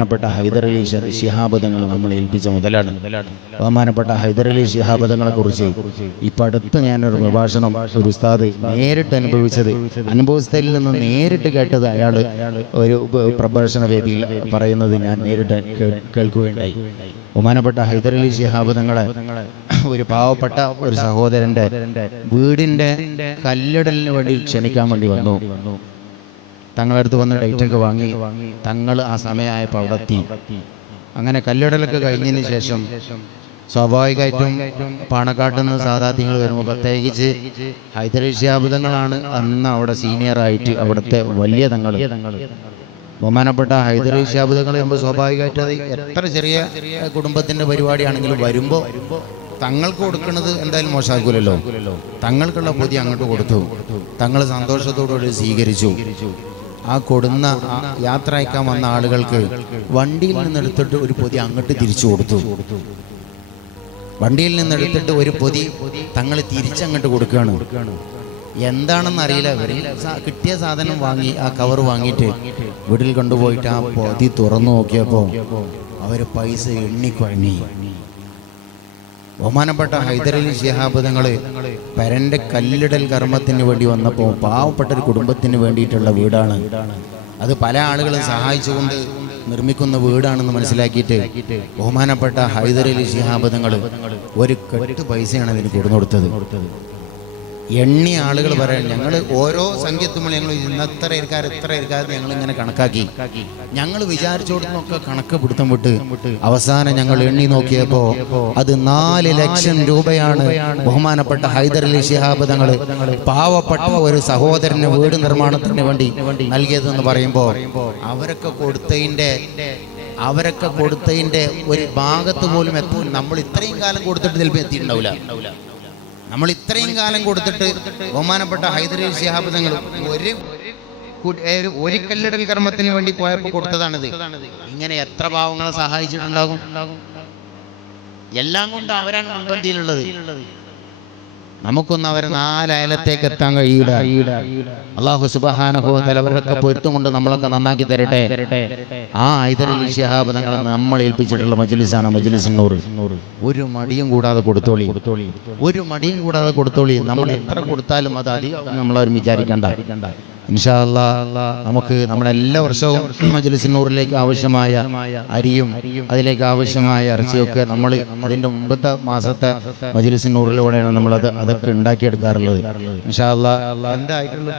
ബഹുമാനപ്പെട്ട ഹൈദർ അലി ശിഹാബ് തങ്ങൾ നമ്മളെ ഏൽപ്പിച്ച മുതലാണ്. ബഹുമാനപ്പെട്ട ഹൈദർ അലി ശിഹാബ് തങ്ങളെ കുറിച്ച് ഇപ്പം അടുത്ത് ഞാനൊരു പ്രഭാഷണം ഒരു ഉസ്താദ് നേരിട്ട് അനുഭവിച്ചത്, അനുഭവസ്ഥയിൽ നിന്ന് നേരിട്ട് കേട്ടത് അയാൾ ഒരു പ്രഭാഷണ വേദിയിൽ പറയുന്നത് ഞാൻ നേരിട്ട് കേൾക്കുകയുണ്ടായി. ബഹുമാനപ്പെട്ട ഹൈദർ അലി ശിഹാബ് തങ്ങളെ ഒരു പാവപ്പെട്ട ഒരു സഹോദരന്റെ വീടിന്റെ കല്ലിടലിന് വേണ്ടി ക്ഷണിക്കാൻ വേണ്ടി വന്നു. തങ്ങളടുത്ത് വന്ന് ഡേറ്റൊക്കെ വാങ്ങി തങ്ങൾ ആ സമയമായപ്പോൾ അവിടെ എത്തി. അങ്ങനെ കല്ലിടലൊക്കെ കഴിഞ്ഞതിന് ശേഷം സ്വാഭാവികമായിട്ടും പാണക്കാട്ടിൽ നിന്ന് സാധാത്യങ്ങൾ വരുമ്പോൾ, പ്രത്യേകിച്ച് ഹൈദർ അലി ശിഹാബ് തങ്ങളാണ് അന്ന് അവിടെ സീനിയറായിട്ട് അവിടുത്തെ വലിയ തങ്ങൾ. ബഹുമാനപ്പെട്ട ഹൈദർ അലി ശിഹാബ് തങ്ങൾ വരുമ്പോൾ സ്വാഭാവികമായിട്ട് അത് എത്ര ചെറിയ കുടുംബത്തിൻ്റെ പരിപാടിയാണെങ്കിലും വരുമ്പോൾ തങ്ങൾക്ക് കൊടുക്കുന്നത് എന്തായാലും മോശമാക്കൂലല്ലോ. തങ്ങൾക്കുള്ള പൊതി അങ്ങോട്ട് കൊടുത്തു. തങ്ങൾ സന്തോഷത്തോടുകൂടി സ്വീകരിച്ചു. ആ കൊടുന്ന യാത്ര അയക്കാൻ വന്ന ആളുകൾക്ക് വണ്ടിയിൽ നിന്നെടുത്തിട്ട് ഒരു പൊതി അങ്ങോട്ട് തിരിച്ചു കൊടുത്തു. വണ്ടിയിൽ നിന്നെടുത്തിട്ട് ഒരു പൊതി തങ്ങൾ തിരിച്ചങ്ങോട്ട് കൊടുക്കുകയാണ്. എന്താണെന്ന് അറിയില്ല. ഇവർ കിട്ടിയ സാധനം വാങ്ങി ആ കവർ വാങ്ങിയിട്ട് വീട്ടിൽ കൊണ്ടുപോയിട്ട് ആ പൊതി തുറന്നു നോക്കിയപ്പോൾ അവർ പൈസ എണ്ണിക്കുഴങ്ങി. ബഹുമാനപ്പെട്ട ഹൈദർ അലി ശിഹാബ് തങ്ങൾ പരന്റെ കല്ലിടൽ കർമ്മത്തിന് വേണ്ടി വന്നപ്പോൾ പാവപ്പെട്ട ഒരു കുടുംബത്തിന് വേണ്ടിയിട്ടുള്ള വീടാണ് അത്. പല ആളുകളും സഹായിച്ചുകൊണ്ട് നിർമ്മിക്കുന്ന വീടാണെന്ന് മനസ്സിലാക്കിയിട്ട് ബഹുമാനപ്പെട്ട ഹൈദർ അലി ശിഹാബ് തങ്ങൾ ഒരു കെട്ട് പൈസയാണ് അതിന് കൊടുത്തത്. എണ്ണിയ ആളുകൾ പറയാൻ ഞങ്ങൾ ഓരോ സംഖ്യത്തുമ്പോൾ ഞങ്ങൾ ഇന്നത്ര ഇരിക്കാതെ ഞങ്ങൾ ഇങ്ങനെ കണക്കാക്കി. ഞങ്ങൾ വിചാരിച്ചോടത്തൊക്കെ കണക്ക് പിടുത്തം വിട്ട് അവസാനം ഞങ്ങൾ എണ്ണി നോക്കിയപ്പോൾ അത് 4 ലക്ഷം രൂപയാണ് ബഹുമാനപ്പെട്ട ഹൈദർ അലി ശിഹാബ് തങ്ങൾ പാവപ്പെട്ട ഒരു സഹോദരന് വീട് നിർമ്മാണത്തിന് വേണ്ടി നൽകിയതെന്ന് പറയുമ്പോൾ അവരൊക്കെ കൊടുത്തതിൻ്റെ ഒരു ഭാഗത്ത് പോലും നമ്മൾ ഇത്രയും കാലം കൊടുത്തിട്ട് ചിലപ്പോൾ എത്തിയിട്ടുണ്ടാവില്ല. നമ്മൾ ഇത്രയും കാലം കൊടുത്തിട്ട് ബഹുമാനപ്പെട്ട ഹൈദർ അലി ശിഹാബ് തങ്ങൾ ഒരു കല്ലിടൽ കർമ്മത്തിന് വേണ്ടി പോയപ്പോൾ കൊടുത്തതാണിത്. ഇങ്ങനെ എത്ര പാവങ്ങളെ സഹായിച്ചിട്ടുണ്ടാകും. എല്ലാം കൊണ്ട് അവരാണ് മുൻപന്തിയിലുള്ളത്. നമുക്കൊന്നും അവരെ 4 അയലത്തേക്ക് എത്താൻ കഴിയില്ല. അല്ലാഹു സുബ്ഹാനഹു വ തആല അവരൊക്കെ പൊരുത്തം കൊണ്ട് നമ്മളൊക്കെ നന്നാക്കി തരട്ടെ. ആ ഹൈദർ അലി ശിഹാബ് തങ്ങൾ നമ്മൾ ഏൽപ്പിച്ചിട്ടുള്ള മജ്ലിസാണ് മജ്ലിസ് നൂർ. ഒരു മടിയും കൂടാതെ കൊടുത്തോളി, ഒരു മടിയും കൂടാതെ കൊടുത്തോളി. നമ്മൾ എത്ര കൊടുത്താലും അത് അധികം നമ്മളാരും വിചാരിക്കണ്ട. ഇൻഷാ അല്ലാഹ് നമുക്ക് നമ്മളെല്ലാ വർഷവും മജ്ലിസ് നൂറിലേക്ക് ആവശ്യമായ അരിയും അതിലേക്ക് ആവശ്യമായ ഇറച്ചിയൊക്കെ നമ്മൾ അതിൻ്റെ മുമ്പത്തെ മാസത്തെ മജ്ലിസ് നൂറിലൂടെയാണ് നമ്മളത് അതൊക്കെ ഉണ്ടാക്കിയെടുക്കാറുള്ളത്. ഇൻഷാ അല്ലാഹ് എന്തായിട്ടുള്ള